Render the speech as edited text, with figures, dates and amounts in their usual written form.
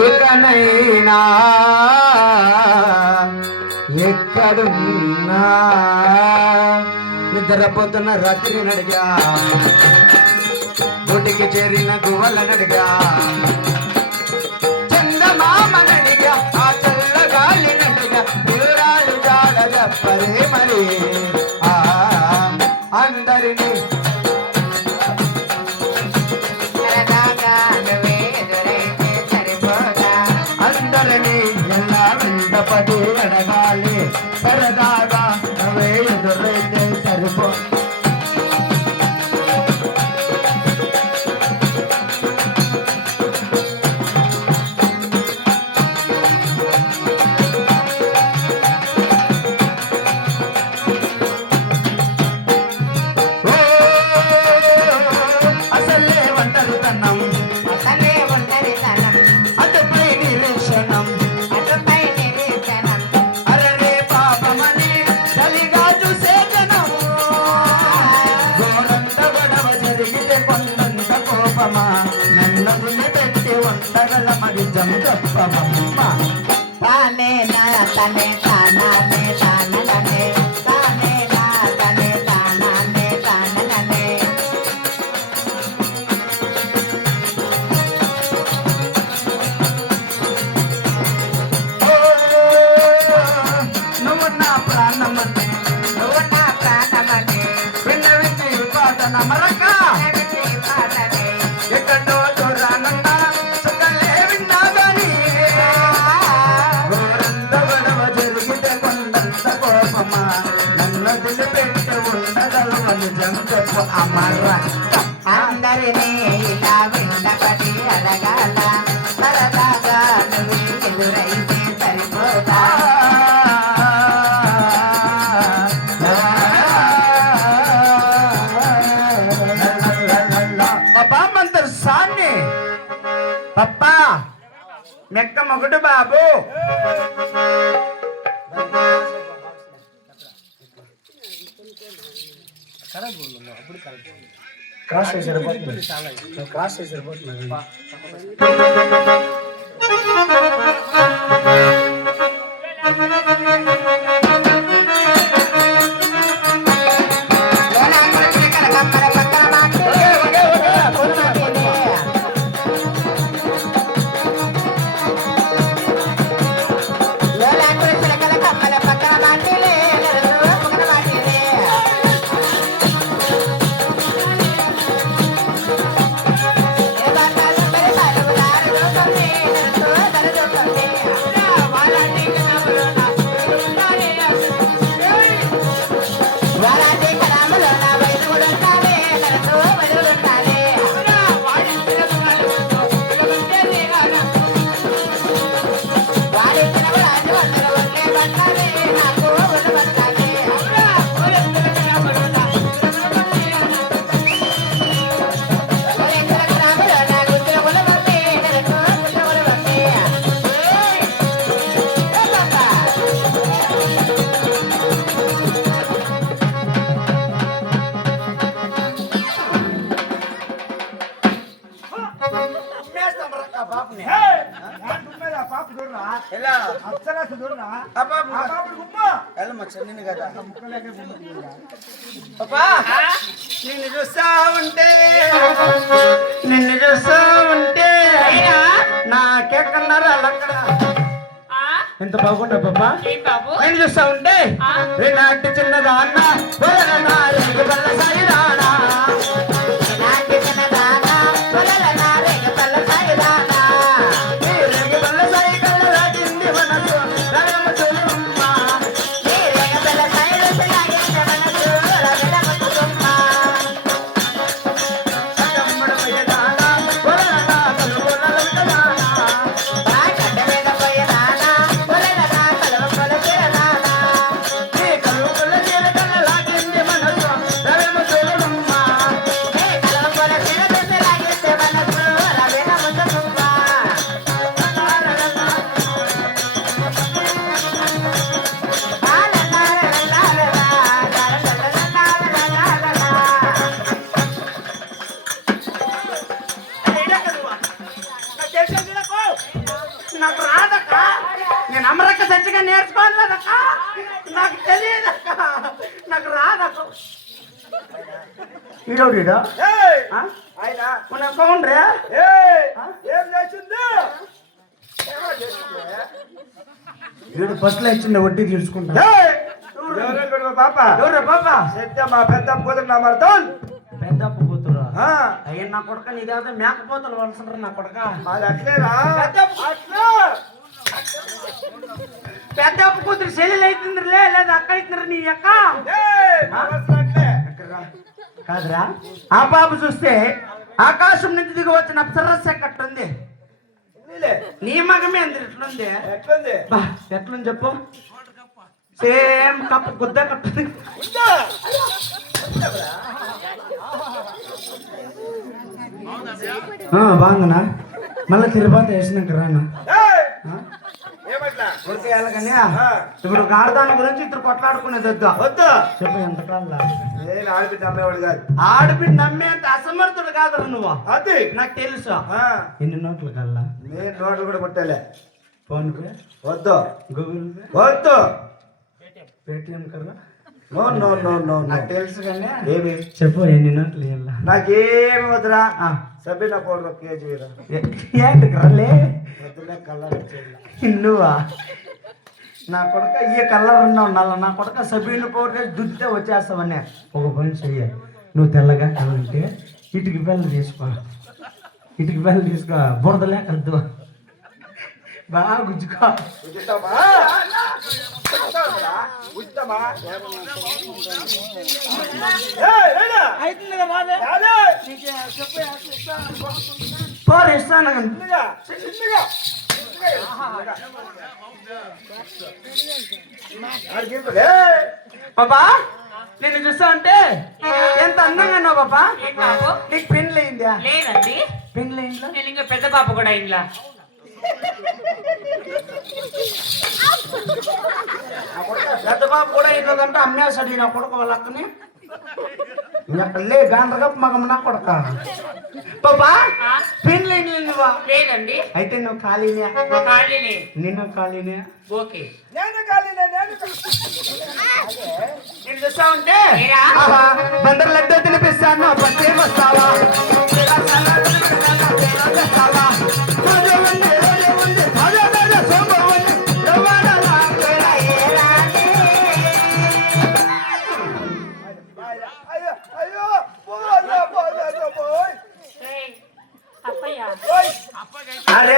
ఇకనైనా ఎక్కడున్నా నిద్రపోతున్న రాత్రి నడిగా గుడికి చేరిన గువ్వల నడిగా చందమామ నడిగా ఆ చల్లగాలి నడిగా వివరాలు జాడ చెప్పరే మరి అందరినీ అందరినీ ఎలా వెంటపడి అడగాలి సరదాగా నవే ఎదురైతే సరిపో పెట్టి ఉండగల మరి జం చెప్పమమ్మ తానే నా తనే తానే తాననే తానే నా తనే తానే తాననే నువ్వు నా ప్రాణమని నువ్వు నా ప్రాణమని విన్నవించి పాటన మరక ఎక్కడో దూరానందా సుఖలే విన్నా గాని గోరంత గొడవ జరిగితే కొండంత కోపమా నన్ను వదిలిపెట్టి ఉండగలవని నిజం చెప్పు అమర అందరినీ ఇలా విన్నపడి అడగాల సరదాగా నువ్వు ఎదురైతే సరిపోతా పప్పా మెక్క మొగుడు బాబు క్రాస్ చేసారు క్రాస్ చేసారు నిన్ను చూస్తా ఉంటే నాకెక్కన్నారు అక్కడ ఎంత బాగుంటా పాపా నేను చూస్తా ఉంటే నాటి చిన్నదాన్న నాకు రాదక్క, నేను అమరక్క సచ్చిగా నేర్చుకోలేదక్క, నాకు తెలియదక్క, నాకు రాదక్క. ఈడోడీడా కౌండ్రే ఏం చేసింది? వీడు బస్సులో ఇచ్చింది వడ్డీ తీసుకుంటా. పాప ఎవరు పాప? సత్య మా పెద్ద కూతురు నా మరదలు. పెద్దప్ప కూతురు అయ్యా నా కొడక, నీదేదో మేకపోతలు వలసరు నా కొడక. మాది అట్లేరా? పెద్దప్ప కూతురు సెల్లు అవుతుందిలే, లేదా అక్క అవుతున్నారు నీ అక్క కాదురా. ఆ పాప చూస్తే ఆకాశం నుంచి దిగి వచ్చిన అప్సరస్య కట్టుంది, నీ మగమే అందరు ఎట్లుంది? ఎట్లుంది? ఎట్లుంది చెప్పు? సేమ్ కప్పు గుద్ద కట్టుంది. బాగుందనా? మళ్ళీ తిరుపతి వేసినాక రానా? ఉరికేయాలని ఇప్పుడు ఆడదాని గురించి ఇద్దరు కొట్లాడుకునేది వద్దా? వద్దు చెప్పు. ఎంతకాల నేను ఆడబిడ్డ నమ్మేవాడు కాదు, ఆడబిడ్డ నమ్మేంత అసమర్థుడు కాదు నువ్వు, అది నాకు తెలుసు. ఎన్ని నోట్ల కల్లా? నేను నోట్లు కూడా కొట్టాలే. ఫోన్ పే వద్దు, గూగుల్ పే వద్దు, పేటిఎం కల్లా నో నో నో నో నాకు తెలుసు కానీ ఏమి చెప్పు. ఎన్ని నోట్లు ఇవ్వాలా? నాకేమి వద్దురా. సబీనా పౌడర్ ఒక కేజీ ఏంటి కర్రలే వద్దులే, కలర్ వచ్చేది నువ్వా? నా కొడుక ఈ కలర్ ఉన్నా ఉండాల. నా కొడుక సబీన్ పౌడర్ దుద్దితే వచ్చేస్తావనే. ఒక పని చెయ్యి, నువ్వు తెల్లగా కావాలంటే ఇటుకి బెల్ల తీసుకో, ఇటుకి బెల్ల తీసుకో, బురద లేకద్దు, బాగా గుజ్జుకో. పోరు ఇస్తాను పాపా. నేను చూస్తా అంటే ఎంత అందంగా ఉన్నావు పాపా. నీకు పెళ్ళి అయిందా? లేదండి. పెళ్ళి అయిందా? నేను ఇంకా పెద్ద పాప కూడా ఇంట్లో. పెద్ద బాబు కూడా ఇంట్లోదంటే అమ్మేసాడు నా కొడుకు వాళ్ళ అక్కని. లే గాండ్రగా మగం నా కొడక. పాపా పెళ్ళి నువ్వా? లేదండి. అయితే నువ్వు ఖాళీనే? ఖాళీనే. నిన్ను ఖాళీనే. ఓకే. నేను ఖాళీనే. నేను చూస్తా ఉంటే బందర్ లడ్డు తినిపిస్తాను, పట్టే వస్తావా? అప్పయ్య అరే